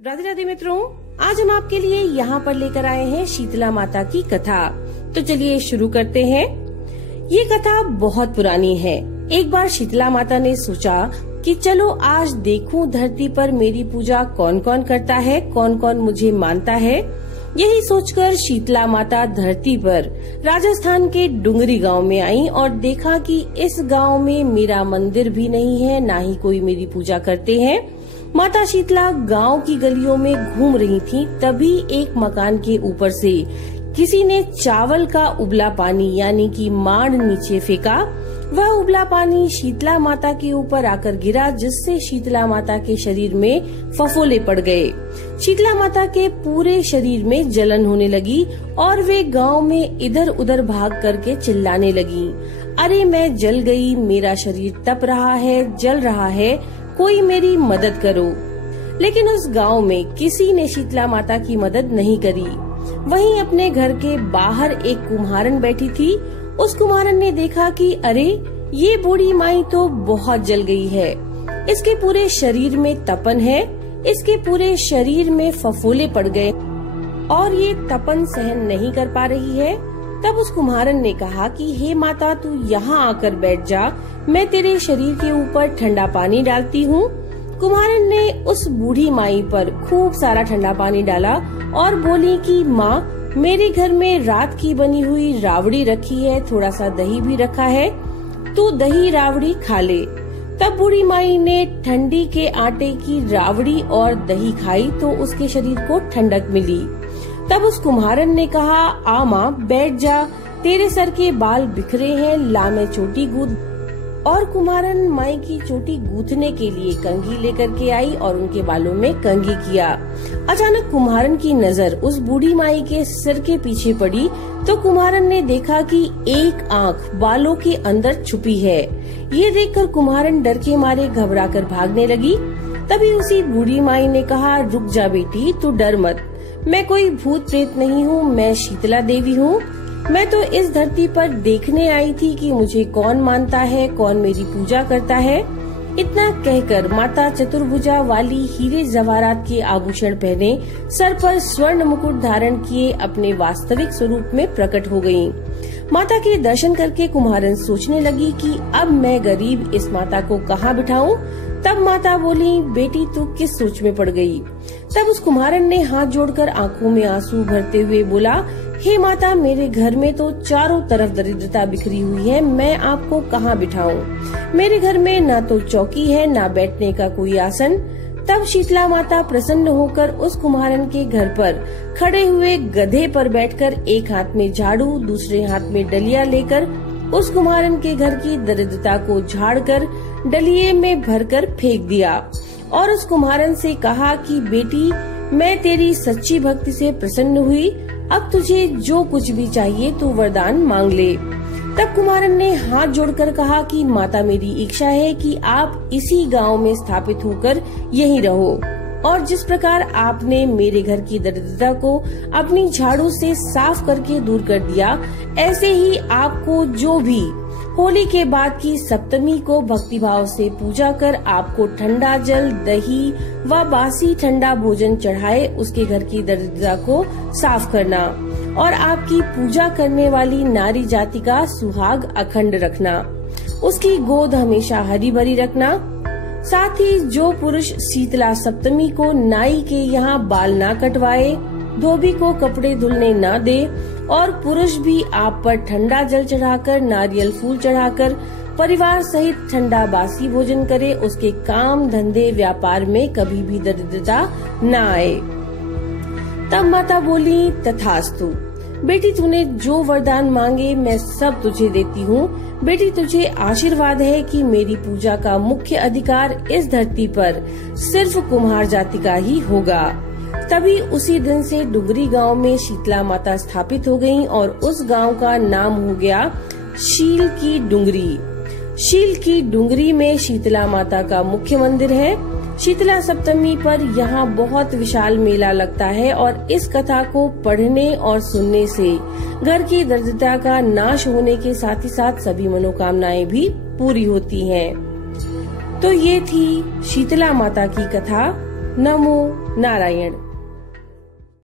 राधे राधे मित्रों, आज हम आपके लिए यहाँ पर लेकर आए हैं शीतला माता की कथा। तो चलिए शुरू करते हैं। ये कथा बहुत पुरानी है। एक बार शीतला माता ने सोचा कि चलो आज देखूं धरती पर मेरी पूजा कौन कौन करता है, कौन कौन मुझे मानता है। यही सोचकर शीतला माता धरती पर राजस्थान के डुंगरी गांव में आई और देखा कि इस गांव में मेरा मंदिर भी नहीं है, ना ही कोई मेरी पूजा करते हैं। माता शीतला गांव की गलियों में घूम रही थी, तभी एक मकान के ऊपर से किसी ने चावल का उबला पानी यानी कि माड़ नीचे फेंका। वह उबला पानी शीतला माता के ऊपर आकर गिरा, जिससे शीतला माता के शरीर में फफोले पड़ गए। शीतला माता के पूरे शरीर में जलन होने लगी और वे गांव में इधर उधर भाग करके चिल्लाने लगी, अरे मैं जल गई, मेरा शरीर तप रहा है, जल रहा है, कोई मेरी मदद करो। लेकिन उस गांव में किसी ने शीतला माता की मदद नहीं करी। वहीं अपने घर के बाहर एक कुम्हारन बैठी थी। उस कुम्हारन ने देखा कि अरे ये बूढ़ी माई तो बहुत जल गई है, इसके पूरे शरीर में तपन है, इसके पूरे शरीर में फफोले पड़ गए और ये तपन सहन नहीं कर पा रही है। तब उस कुम्हारन ने कहा कि हे माता, तू यहाँ आकर बैठ जा, मैं तेरे शरीर के ऊपर ठंडा पानी डालती हूँ। कुम्हारन ने उस बूढ़ी माई पर खूब सारा ठंडा पानी डाला और बोली कि माँ, मेरे घर में रात की बनी हुई रावड़ी रखी है, थोड़ा सा दही भी रखा है, तू दही रावड़ी खा ले। तब बूढ़ी माई ने ठंडी के आटे की रावड़ी और दही खाई तो उसके शरीर को ठंडक मिली। तब उस कुम्हारन ने कहा, आ माँ बैठ जा, तेरे सर के बाल बिखरे हैं, ला मैं चोटी गूंथ। और कुम्हारन माई की चोटी गूंथने के लिए कंघी लेकर के आई और उनके बालों में कंघी किया। अचानक कुम्हारन की नजर उस बूढ़ी माई के सिर के पीछे पड़ी तो कुम्हारन ने देखा कि एक आंख बालों के अंदर छुपी है। ये देखकर कुम्हारन डर के मारे घबरा कर भागने लगी। तभी उसी बूढ़ी माई ने कहा, रुक जा बेटी, तू डर मत, मैं कोई भूत प्रेत नहीं हूँ, मैं शीतला देवी हूँ। मैं तो इस धरती पर देखने आई थी कि मुझे कौन मानता है, कौन मेरी पूजा करता है। इतना कहकर माता चतुर्भुजा वाली हीरे जवाहरात के आभूषण पहने, सर पर स्वर्ण मुकुट धारण किए अपने वास्तविक स्वरूप में प्रकट हो गयी। माता के दर्शन करके कुम्हारन सोचने लगी कि अब मैं गरीब इस माता को कहाँ बिठाऊं। तब माता बोली, बेटी तू किस सोच में पड़ गई। तब उस कुम्हारन ने हाथ जोड़कर आंखों में आंसू भरते हुए बोला, हे माता, मेरे घर में तो चारों तरफ दरिद्रता बिखरी हुई है, मैं आपको कहाँ बिठाऊं। मेरे घर में ना तो चौकी है, ना बैठने का कोई आसन। तब शीतला माता प्रसन्न होकर उस कुम्हारन के घर पर खड़े हुए गधे पर बैठकर एक हाथ में झाड़ू, दूसरे हाथ में डलिया लेकर उस कुम्हारन के घर की दरिद्रता को झाड़कर डलिये में भरकर फेंक दिया और उस कुम्हारन से कहा कि बेटी, मैं तेरी सच्ची भक्ति से प्रसन्न हुई, अब तुझे जो कुछ भी चाहिए तू वरदान मांग ले। तब कुम्हारन ने हाथ जोड़कर कहा कि माता, मेरी इच्छा है कि आप इसी गांव में स्थापित होकर यहीं रहो और जिस प्रकार आपने मेरे घर की दरिद्रता को अपनी झाड़ू से साफ करके दूर कर दिया, ऐसे ही आपको जो भी होली के बाद की सप्तमी को भक्तिभाव से पूजा कर आपको ठंडा जल, दही व बासी ठंडा भोजन चढ़ाए, उसके घर की दरिद्रता को साफ करना और आपकी पूजा करने वाली नारी जाति का सुहाग अखंड रखना, उसकी गोद हमेशा हरी भरी रखना। साथ ही जो पुरुष शीतला सप्तमी को नाई के यहाँ बाल ना कटवाए, धोबी को कपड़े धुलने ना दे और पुरुष भी आप पर ठंडा जल चढ़ाकर, नारियल फूल चढ़ाकर परिवार सहित ठंडा बासी भोजन करे, उसके काम धंधे व्यापार में कभी भी दरिद्रता न आए। तब माता बोली, तथास्तु बेटी, तूने जो वरदान मांगे मैं सब तुझे देती हूँ। बेटी, तुझे आशीर्वाद है कि मेरी पूजा का मुख्य अधिकार इस धरती पर सिर्फ कुम्हार जाति का ही होगा। तभी उसी दिन से डुंगरी गांव में शीतला माता स्थापित हो गयीं और उस गांव का नाम हो गया शील की डुंगरी। शील की डुंगरी में शीतला माता का मुख्य मंदिर है। शीतला सप्तमी पर यहाँ बहुत विशाल मेला लगता है और इस कथा को पढ़ने और सुनने से घर की दरिद्रता का नाश होने के साथ ही साथ सभी मनोकामनाएं भी पूरी होती हैं। तो ये थी शीतला माता की कथा। नमो नारायण।